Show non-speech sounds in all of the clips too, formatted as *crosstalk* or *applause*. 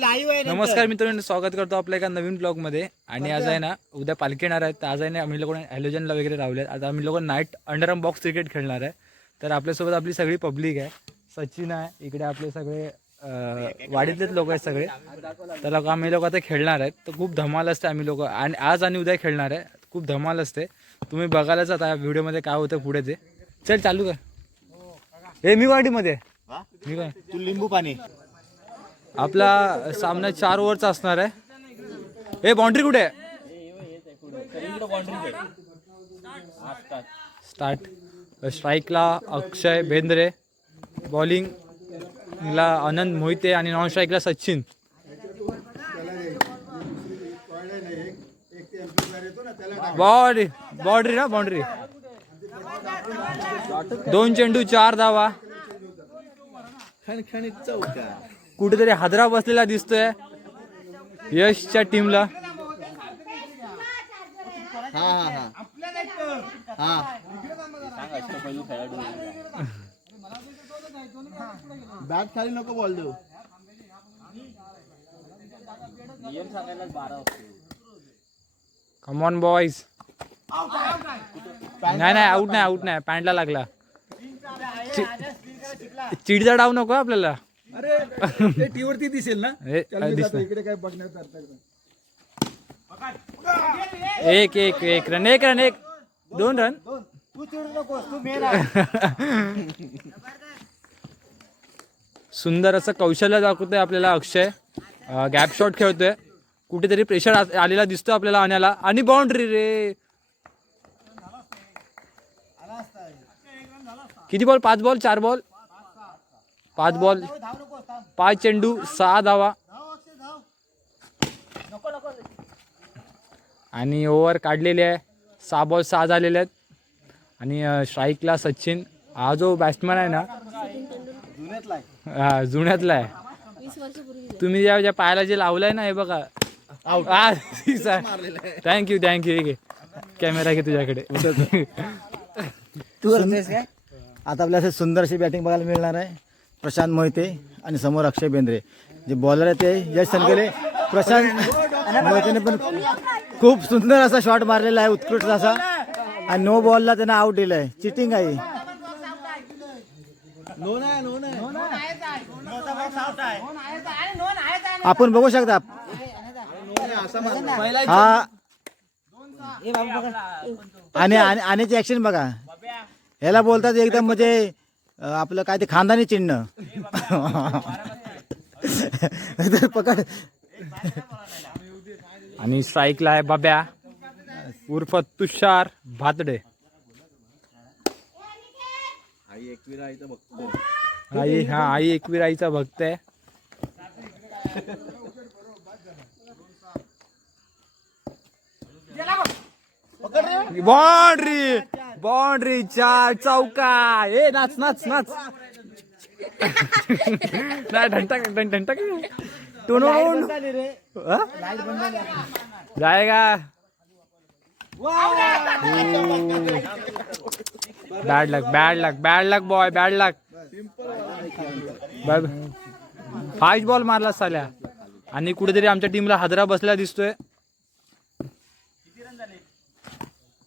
Live आहे नमस्कार मित्रांनो स्वागत करतो आपल्या एका नवीन ब्लॉगमध्ये आणि आज आहे ना उद्या पालखी येणार आहे. तर आज आहे ना आम्ही लोक हॅलोजनला वगैरे लावले आता आम्ही लोक नाईट अंडरआर्म बॉक्स क्रिकेट खेळणार आहे. तर आपल्यासोबत आपली सगळी पब्लिक आहे. सचिन आहे. इकडे आपले सगळे वाडीतलेच लोक आहेत सगळे. तर लोक आम्ही लोक आता खेळणार आहेत. तर खूप धमाल असते आम्ही लोक. आणि आज आणि उद्या खेळणार आहे. खूप धमाल असते. तुम्ही बघायलाच आता व्हिडिओमध्ये काय होतं पुढे ते. चल चालू कर. हे मी वाडीमध्ये आहे. मी काय? तू लिंबू पाणी. आपला सामना चार ओव्हरचा असणार आहे. हे बाउंड्री कुठे आहे? स्टार्ट. स्ट्राईकला अक्षय बेंद्रे बॉलिंगला आनंद मोहिते आणि नॉन स्ट्राईकला सचिन. बॉडी बॉर्डरी ना बाउंड्री. दोन चेंडू चार धावा. चौका. कुठेतरी हादरा बसलेला दिसतोय. यशच्या टीमला. हा हा हा. हा. बॅट खाली नको बॉल देऊ. कमॉन बॉईज नाही नाही आऊट नाही आऊट नाही. पॅन्टला लागला. चिडचा डाव नको आपल्याला. अरे ते टी वरती दिसेल ना. इकडे काय बघण्यात अर्थ. एक एक एक रन एक रन एक. दोन रन सुंदर असं कौशल्य दाखवतोय आपल्याला अक्षय. गॅप शॉट खेळतोय. कुठेतरी प्रेशर आलेला दिसतो आपल्याला आण्याला. आणि बाउंड्री रे. किती बॉल पाच बॉल चार बॉल पाच बॉल. पाच चेंडू सहा धावा. आणि ओव्हर काढलेले आहे. सहा बॉल सहा झालेले आहेत. आणि स्ट्राईकला सचिन हा जो बॅट्समॅन आहे ना जुन्यातला आहे. हा जुन्यातला आहे. तुम्ही ज्या ज्या पायाला जे लावलंय ना हे बघा. थँक्यू थँक्यू ठीक आहे. कॅमेरा घे तुझ्याकडे. तू आता आपल्याला असं सुंदर अशी बॅटिंग बघायला मिळणार आहे. प्रशांत मोहिते आणि समोर अक्षय बेंद्रे. जे बॉलर आहे ते यश संकेले. प्रशांत मोहितेने पण खूप सुंदर असा शॉट मारलेला आहे उत्कृष्ट असा. आणि नो बॉलला त्यानं आउट दिलंय. चिटिंग आहे. आपण बघू शकता. हा. आणि आणि- ॲक्शन बघा. ह्याला बोलतात एकदम म्हणजे आपलं काय ते खानदानी चिन्ह. पकड. आणि स्ट्राईकला आहे बाब्या. उर्फ तुषार भातडे. आई हा आई एकवीर आईचा भक्त आहे. बाउंड्री बाउंड्री चार चौका ए नाच नाच नाच. नाही घंटा घंटा टोन जाएगा bad luck bad luck bad luck boy bad luck fast ball मारला साल्या. आणि कुठेतरी आमच्या टीमला हादरा बसला दिसतोय.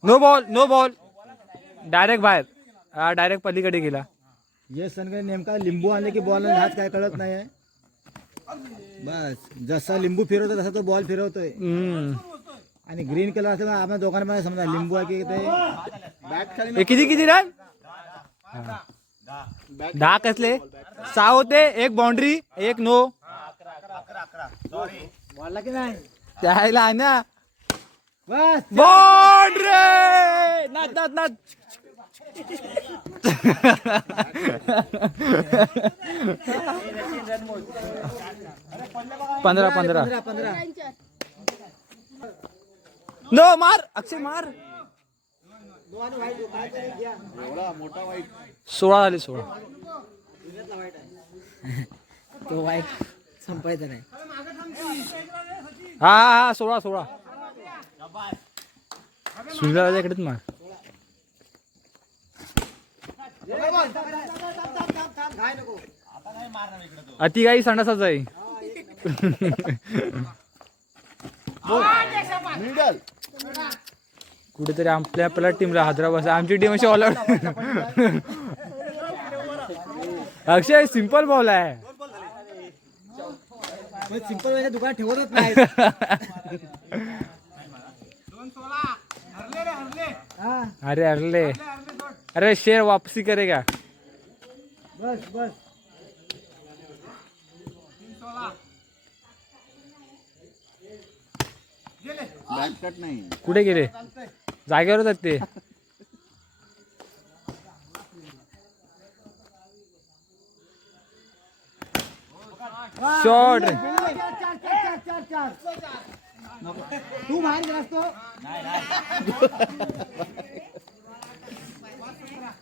No ball no ball direct बाहेर. हा डायरेक्ट पलीकडे गेला. ये सनकडे नेमका लिंबू आणले की बॉल हात काय कळत नाही आहे बस जसा लिंबू फिरवतो तसा तो बॉल फिरवतोय. हम्म. आणि ग्रीन कलर असं आपण दोघांना समजा लिंबू आहे की ते हे किती किती रन? दहा कसले? सहा होते एक बाउंड्री एक नो वाढला की नाही? त्याला आहे ना. बस. बाउंड्री नाच नाच नाच. पंधरा पंधरा. नो मार. अक्षय मार. सोळा झाले सोळा. तो वाईट संपायचा नाही. हा हा हा सोळा सोळा. सुनीला इकडेच मार. अति काही संडासाच आहे. कुठेतरी आपल्या आपल्या टीमला हादरा बसा आमची टीम अशी ऑल अक्षय सिंपल बॉल आहे. सिंपल दुकान ठेवतच नाही अरे अरले अरे शेर वापसी करेगा। बस बस। बॅटकट नाही कुठे गेले? जागेवर होतात ते. शॉट तू बाहेर गेलास तो?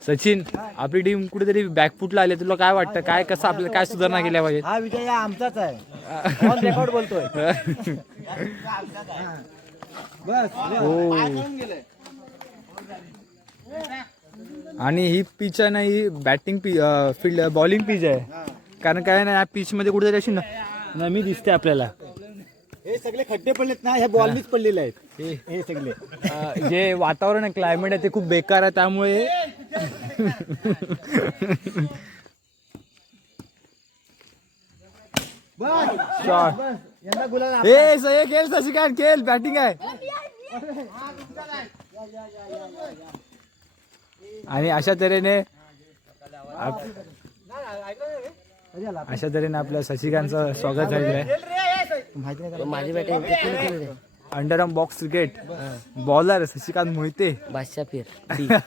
सचिन आपली टीम कुठेतरी बॅकफुटला आली तुला काय वाटतं? काय कसं आपल्याला काय सुधारणा केल्या पाहिजे हा विजय हा आमचाच आहे. ऑन रेकॉर्ड बोलतोय. बस. हो. आणि ही पिच आहे ना ही बॅटिंग पी फील्ड बॉलिंग पिच आहे. कारण काय ना या पिच मध्ये कुठेतरी अशी न- नमी दिसते आपल्याला. हे सगळे खड्डे पडलेत ना हे बॉलनीच पडलेले आहेत. हे. हे सगळे. अ, जे वातावरण आहे क्लायमेट आहे ते खूप बेकार आहे त्यामुळे बस बस यंदा गुलाल ए सही खेळ शशिकांत खेळ बॅटिंग आहे. आणि अशा तऱ्हेने आप- अशा तऱ्हेने आपल्या शशिकांतचं स्वागत झालेलं आहे. माहिती नाही माझी batting underarm box cricket bowler Shashikant Mohite. बादशाह फिर. का?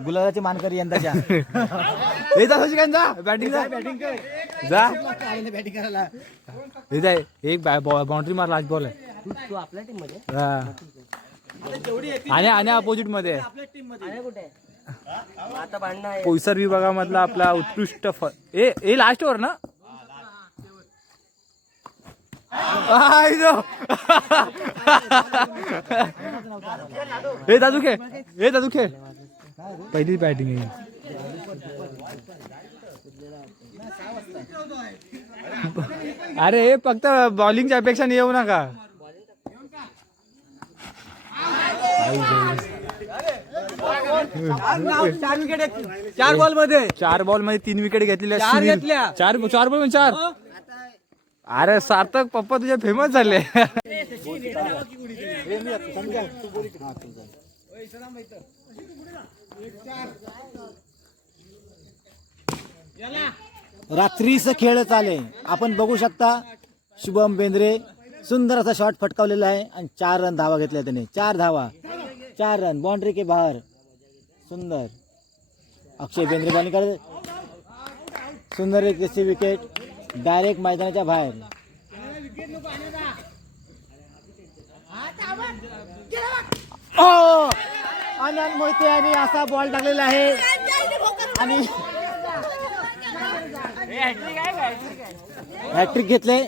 *laughs* गुलालाचे मानकरी यंदाच्या. हे जा शशिकांत जा. बॅटिंग जा बॅटिंग कर. जा. बॅटिंग करायला. हे जाय एक बाउंड्री मार लास्ट बॉल आहे. तू आपल्या टीममध्ये हा. आणि आणि अपोजिटमध्ये. आहे कुठे आता भांडणं आहे. पोईसर विभागामधला आपला उत्कृष्ट फ ए ए लास्ट ओव्हर ना? I know. ए दादू ए दादू खेळ। पहिली बॅटिंग आहे. अरे फक्त बॉलिंगच्या अपेक्षा येऊ नका. चार विकेट चार बॉल मध्ये. चार बॉल मध्ये तीन विकेट घेतलेल्या चार. घेतल्या. चार चार बॉल चार. अरे सार्थक पप्पा तुझे फेमस झाले. रात्रीच खेळ चाले. आपण बघू शकता शुभम बेंद्रे सुंदर असा शॉट फटकावलेला आहे आणि चार रन धावा घेतल्या त्याने. चार धावा. चार रन बाउंड्री के बाहेर. सुंदर. अक्षय बेंद्रे बॉलिंग करत. सुंदर एक विकेट डायरेक्ट मैदानाच्या बाहेर. अनंत मोहिते यांनी असा बॉल टाकलेला आहे. आणि हॅट्रिक घेतले.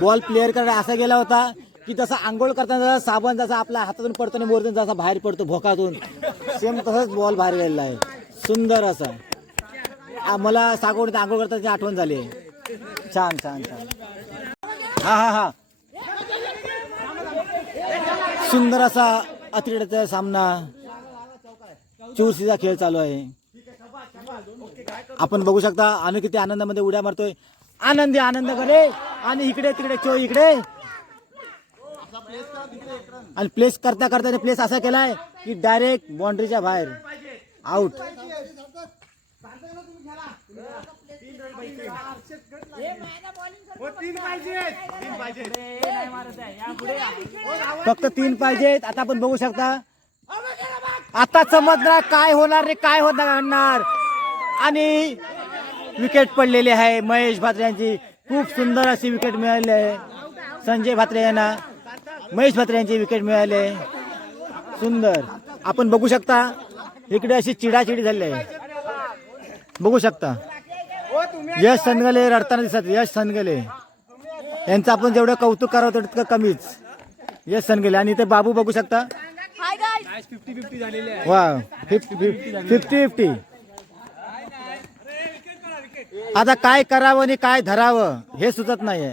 बॉल प्लेअरकडे असा गेला होता की जसा आंघोळ करताना जसा साबण जसा आपल्या हातातून पडतो आणि मोरतून जसा बाहेर पडतो भोकातून सेम तसाच बॉल बाहेर गेलेला आहे. सुंदर असा. मला सागवडीत आंघोळ करताची आठवण झाली छान छान छान. हा हा हा. सुंदर असा अतिरेडाचा सामना चुरशीचा खेळ चालू आहे. आपण बघू शकता आणि किती आनंदामध्ये उड्या मारतोय. आनंदी आनंद करे आणि इकडे तिकडे चो इकडे. आणि प्लेस करता करता प्लेस असा केलाय की डायरेक्ट बाउंड्रीच्या बाहेर. आउट फक्त तीन पाहिजेत आता आपण बघू शकता. आता समजणार काय होणार रे काय होणार आणि विकेट पडलेली आहे. महेश भात्रे यांची खूप सुंदर अशी विकेट मिळाली आहे. संजय भात्रे यांना. महेश भात्रे यांची विकेट मिळाली आहे. सुंदर. आपण बघू शकता इकडे अशी चिडाचिडी झाली आहे. बघू शकता. यश सनगले रडताना दिसत यश सनगले. यांचं आपण जेवढं कौतुक करावं तेवढं तितकं कमीच. यश सनगले आणि इथे बाबू बघू शकता. हाय गाइस वा फिफ्टी फिफ्टी फिफ्टी आता काय करावं आणि काय धरावं हे सुचत नाहीये.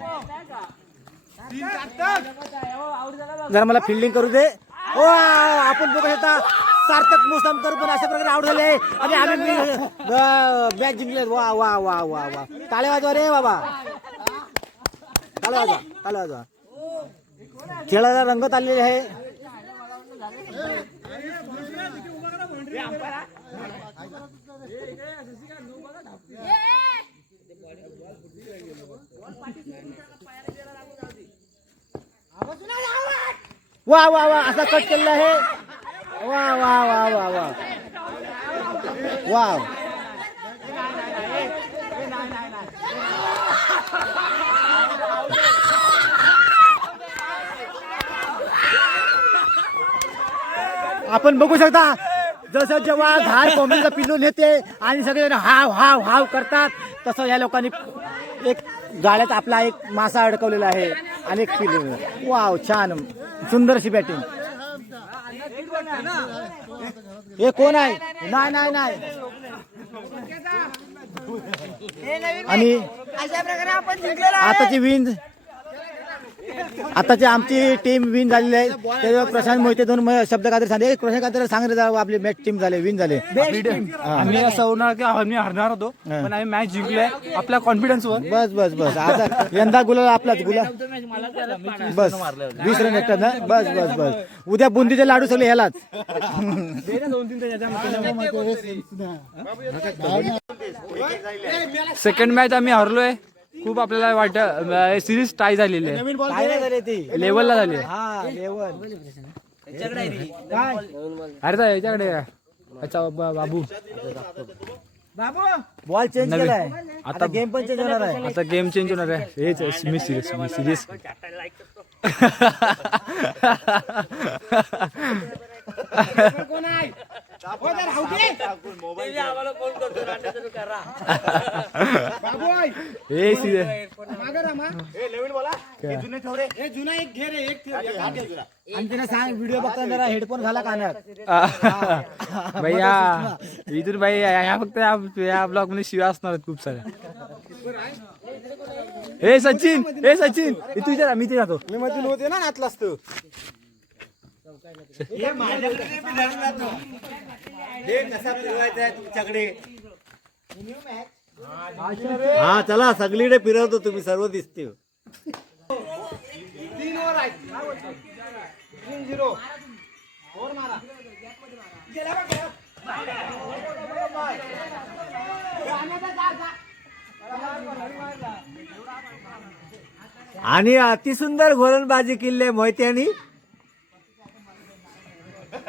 जरा मला फिल्डिंग करू दे. ओ आपण बघू शकता सार्थक मुसमकर पण अशा प्रकारे आउट झाले आणि आम्ही मॅच जिंकले. वा वा वा वा वा. टाळे वाजवा रे बाबा. टाळे वाजवा टाळे वाजवा. खेळाला रंगत आलेली आहे. वा वा वा असा कट केलेला आहे. वा वा वा वा वा. वाव. आपण बघू शकता जसं जेव्हा झाड कोंबडीचं पिल्लू नेते आणि सगळेजण हाव हाव हाव करतात तसं या लोकांनी एक गाड्यात आपला एक मासा अडकवलेला आहे आणि एक पिल्लू. वाव छान. सुंदर अशी बॅटिंग हे कोण आहे? नाही नाही नाही. आणि अशा प्रकारे आपण जिंकलेलो आताची विन आताची आमची टीम विन झालेली आहे त्याच्यावर प्रशांत मोहिते दोन म- शब्द काहीतरी सांगते प्रशांत काहीतरी सांग रे जरा आपली मॅच टीम झाली विन झाले. आम्ही असं होणार की आम्ही हरणार होतो. पण आम्ही मॅच जिंकलोय आपल्या कॉन्फिडन्सवर बस बस बस. आता यंदा गुलाल आपलाच गुलाल. बस. वीस रन एकटा ना? बस बस बस. उद्या बुंदीचे लाडू सगळे ह्यालाच. सेकंड मॅच आम्ही हरलोय. खूप आपल्याला वाटत सिरीज टाय झालेली आहे. झाले ती. लेवलला झाली आहे. हा लेवल काय? अरे दा याच्याकडे या. अच्छा बा- बाबू. बॉल चेंज नवीन. केलाय. आता- आता गेम पण चेंज होणार आहे. आता गेम चेंज होणार आहे. हेच मी सिरियस मी सिरियस हे सिरियस आणि तिने सांग व्हिडिओ बघताना जरा हेडफोन घाला कानात. *laughs* भैया इथून भाई या फक्त या- ब्लॉगमध्ये शिव्या असणार आहेत खूप साऱ्या. हे सचिन! हे सचिन! इथं विचारा मी ते जातो. मी मधून होते ना नातलास तू हा चला सगळीकडे फिरवतो तुम्ही सर्व दिसते. आणि अतिसुंदर गोलंदाजी किल्ले मोहित्यानी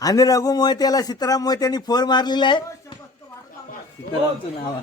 आणि रघु मोहित्याला सीताराम मोहित्यांनी फोर मारलेला आहे. सीतारामचं नाव.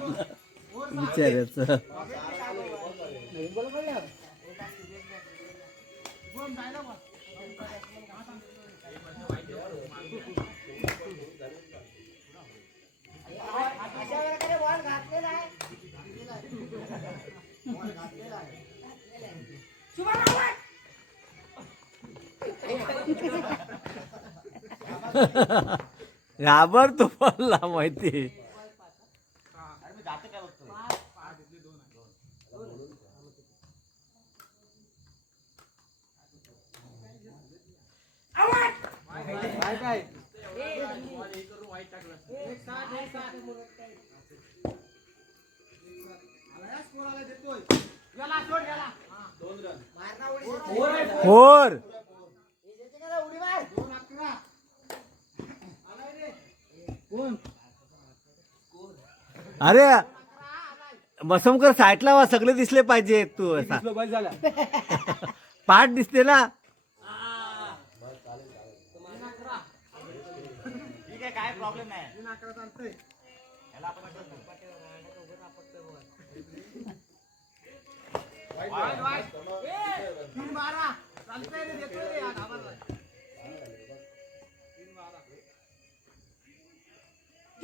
घाबर तुम्हाला माहिती फोर. अरे बसमकर साईटला वा सगळे दिसले पाहिजे तू असा. *laughs* पाठ दिसते ना. वलपट वलपट आउट हे सार्थक चला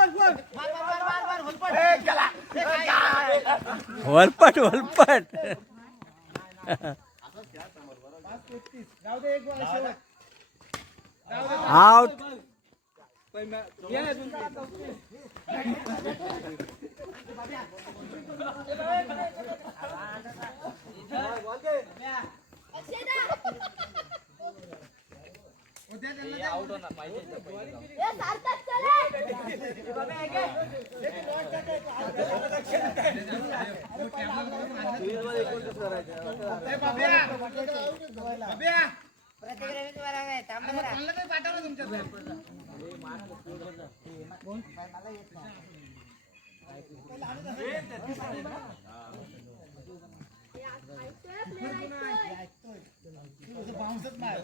थांबा जरा. मार ना, एक एक रन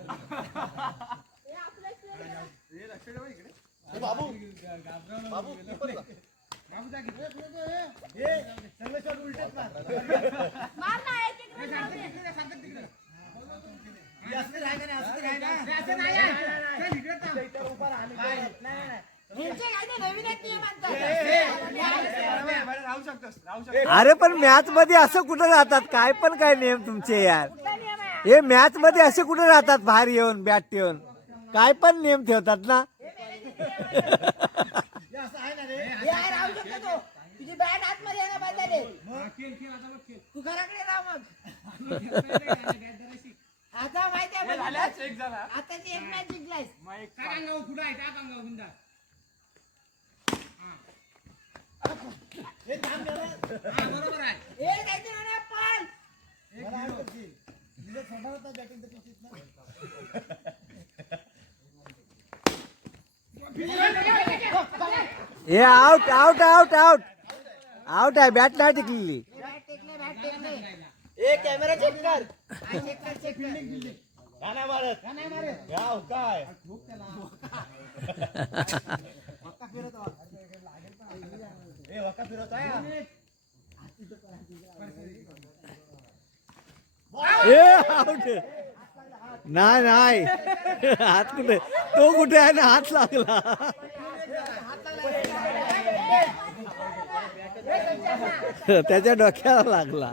जाऊ अरे पण मॅच मध्ये असं कुठं राहतात? काय पण काय नियम तुमचे यार? हे मॅच मध्ये असे कुठे राहतात? बाहेर येऊन बॅट ठेवून काय पण नियम ठेवतात ना. हे आहे, राहू शकतो तो. तुझी बॅट आतमध्ये. तू घराकडे राह मग. आता माहिती आहे बघ. आता ती एक मॅच जिंकलायस. हे काहीतरी म्हणे, पण. हे out out out out out आहे बॅट नाही टिकलेली बॅट टेकले बॅट टेकले ए कॅमेरा चेक कर चेक कर चेक कर ए आउट नाही नाही. हात कुठे? तो कुठे आहे? ना हात लागला. त्याच्या डोक्याला लागला.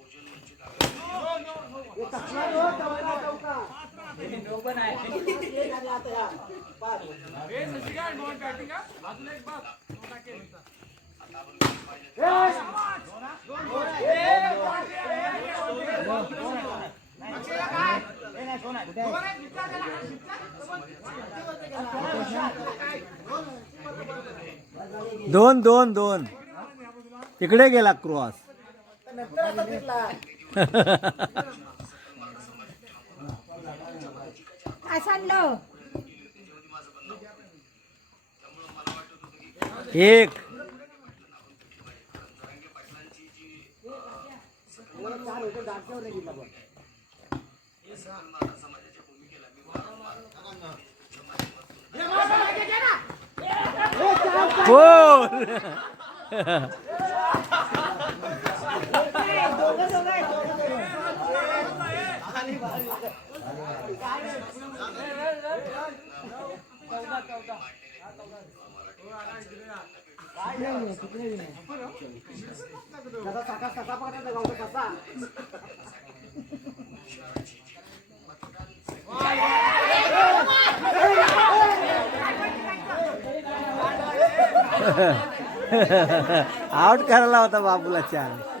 दोन दोन दोन. तिकडे गेला क्रॉस. एक. बोल. आउट करायला होता बाबूला चार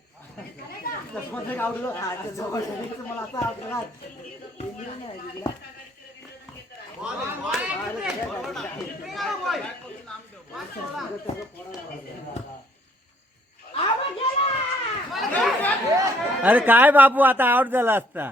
अरे काय बापू आता आउट झाला असता.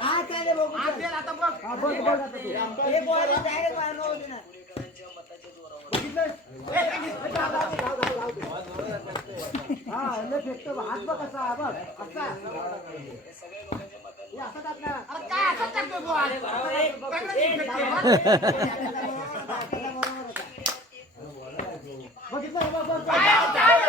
हा त्याने बघू हे बॉल डायरेक्ट मारलं होतं ना हा लय फेकतो बघ. हात बघ कसा हा बघ असा हे असं टाकणार. अरे काय असं टाकतोय बॉल? बघितलं का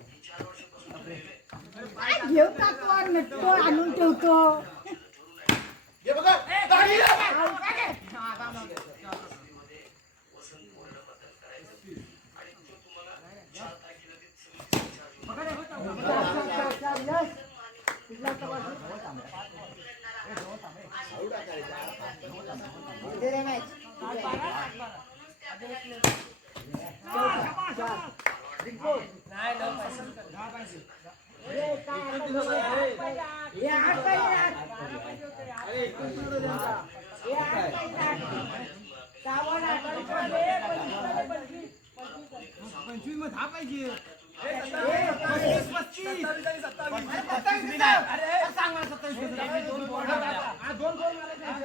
एका ठिकाणी उभा आहे आउट आउट आउट घेऊ टाकतो नटतो आणून ठेवतो हे आठ पाहिजे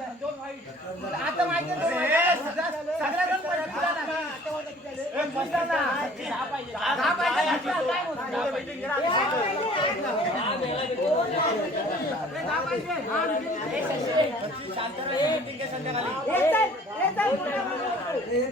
आता माहिती सगळ्या जण पळतील ना. ए, पंचवीस ना. दहा पाहिजे. दहा पाहिजे. काय बोलतो? दहा पाहिजे. दहा पाहिजे. हा, ए, शशी. शांत रहा. ए, ठीक आहे, संध्याकाळी. ए, चल. ए, चल, पुढे बघा. ए,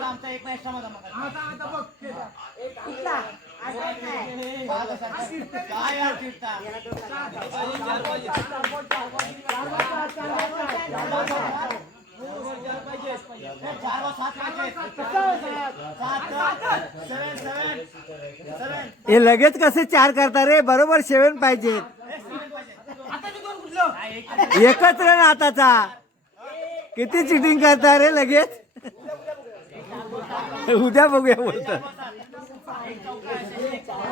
आमचा एक match थांबा, थांबा. आता आता बघ कुठला हे लगेच कसे चार करता रे? बरोबर सेवन पाहिजे. एकत्र एकच रन आताचा. किती चिटिंग करता रे लगेच? उद्या बघूया बोलत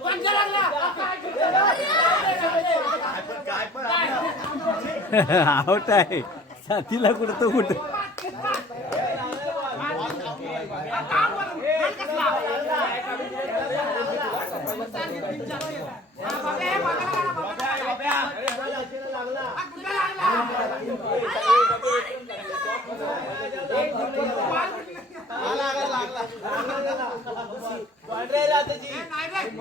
पंचा *laughs* आहे. साथीला कुठं तो कुठं हे हे घे, हे घे.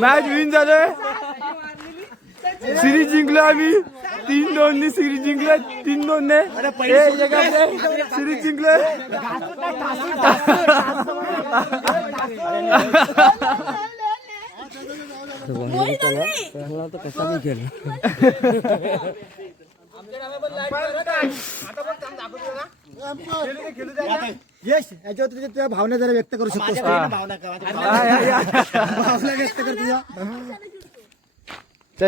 मॅच विन झालोय सिरीज जिंकलो आम्ही. तीन दोन ने सिरीज जिंकलो. तीन दोन ने. सिरीज यश याच्यावर तुझ्या तुझ्या भावना जरा व्यक्त करू शकतो भावना व्यक्त कर तुझ्या.